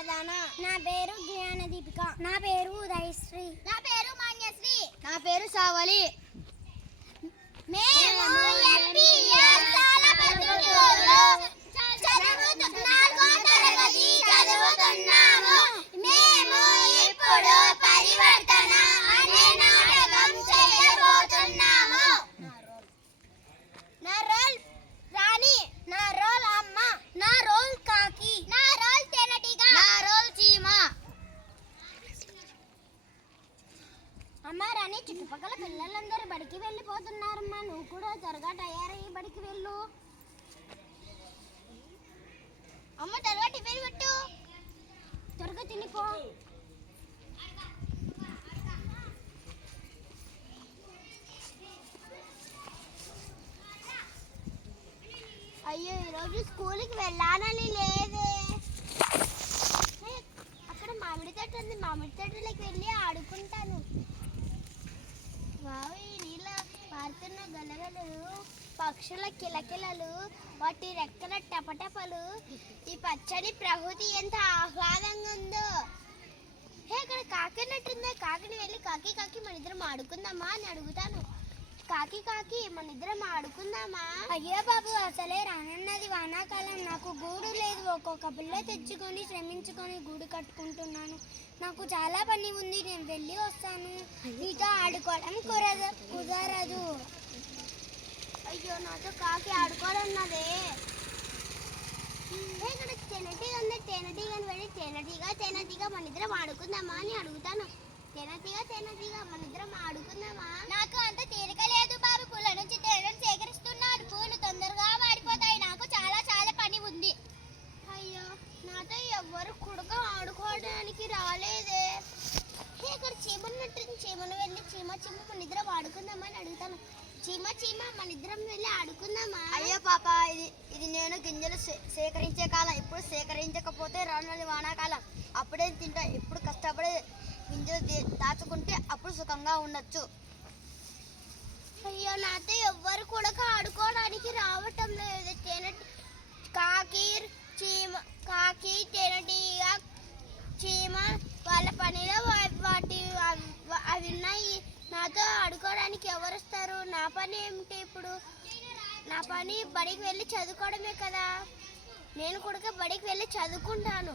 ప్రధాన. నా పేరు జ్ఞాన దీపిక. నా పేరు ఉదయశ్రీ. నా పేరు మాన్యశ్రీ. నా పేరు సావలి. మేము ఎన్పిఎస్ తాళపత్రులు నాలుగో తరగతి చదువుతున్నాము. మేము ఇప్పుడు పరివర్తన అనే నాటకం చేయబోతున్నాము. నా రోల్ రాణి. నా రోల్ అమ్మ. నా రోల్ కాకి. నా రోల్ తేనెటీగ. నా రోల్ చీమ. అమ్మ రాణి, చుట్టుపక్కల పిల్లలందరూ బడికి వెళ్ళిపోతున్నారమ్మా. నువ్వు కూడా త్వరగా తయారయ్యి బడికి వెళ్ళు. అమ్మ త్వరగా టిఫిన్ పెట్టు. త్వరగా తినిపో. అయ్యో, ఈరోజు స్కూల్కి వెళ్ళాలని లేదే. అక్కడ మామిడి తోట ఉంది. మామిడి తోటలోకి వెళ్ళి ఆడుకుంటాను. వావ్, ఈ నీళ్ళ పారుతున్న గలగలలు, పక్షుల కిలకిలలు, వాటి రెక్కల టపటపలు, ఈ పచ్చని ప్రకృతి ఎంత ఆహ్లాదంగా ఉందో. ఇక్కడ కాకి ఉన్నట్టుందా? కాకిని వెళ్ళి కాకి కాకి మన ఇద్దరం ఆడుకుందామా అని అడుగుతాను. కాకి కాకి మన ఇద్దరం ఆడుకుందామా? అయ్యో బాబు, అసలే రానున్నది వానాకాలం. నాకు గూడు లేదు. ఒక్కొక్క పిల్ల తెచ్చుకొని శ్రమించుకొని గూడు కట్టుకుంటున్నాను. నాకు చాలా పని ఉంది. నేను వెళ్ళి వస్తాను. నీతో ఆడుకోవడం కుదరదు. అయ్యో, నాతో కాకి ఆడుకోవాలన్నదే. ఇక్కడ తేనెటీగ ఉంది. తేనెటీగని వెళ్ళి తేనెటీగ మన ఇద్దరం ఆడుకుందామా అని అడుగుతాను. తేనెటీగ మన ఇద్దరం ఆడుకుందామా? నాకు అంత తీరిక లేదు బాబు. పూల నుంచి తేనెను సేకరిస్తున్నాను. పూలు తొందరగా వాడిపోతాయి. నాకు చాలా చాలా పని ఉంది. అయ్యో, నాతో ఎవ్వరు కుడక ఆడుకోవడానికి రాలేదే. ఇక్కడ చీమన్నట్టు. చీమను వెళ్ళి చీమ మన ఇద్దరం ఆడుకుందామా అని అడుగుతాను. చీమ మన ఇద్దరం వెళ్ళి ఆడుకుందామా? అయ్యో పాప, ఇది నేను గింజలు సేకరించే కాలం. ఇప్పుడు సేకరించకపోతే రానున్నది వానాకాలం. అప్పుడే తింటా. ఇప్పుడు కష్టపడి గింజలు దాచుకుంటే అప్పుడు సుఖంగా ఉండొచ్చు. అయ్యో, నాతో ఎవ్వరు కూడా ఆడుకోవడానికి రావటం లేదు. కాకి తేనెటీగ చీమ వాళ్ళ పనిలో అవి ఉన్నాయి. నాతో ఆడుకోవడానికి ఎవరు వస్తారు? నా పని ఏమిటి ఇప్పుడు? నా పని బడికి వెళ్ళి చదువుకోవడమే కదా. నేను కూడా బడికి వెళ్ళి చదువుకుంటాను.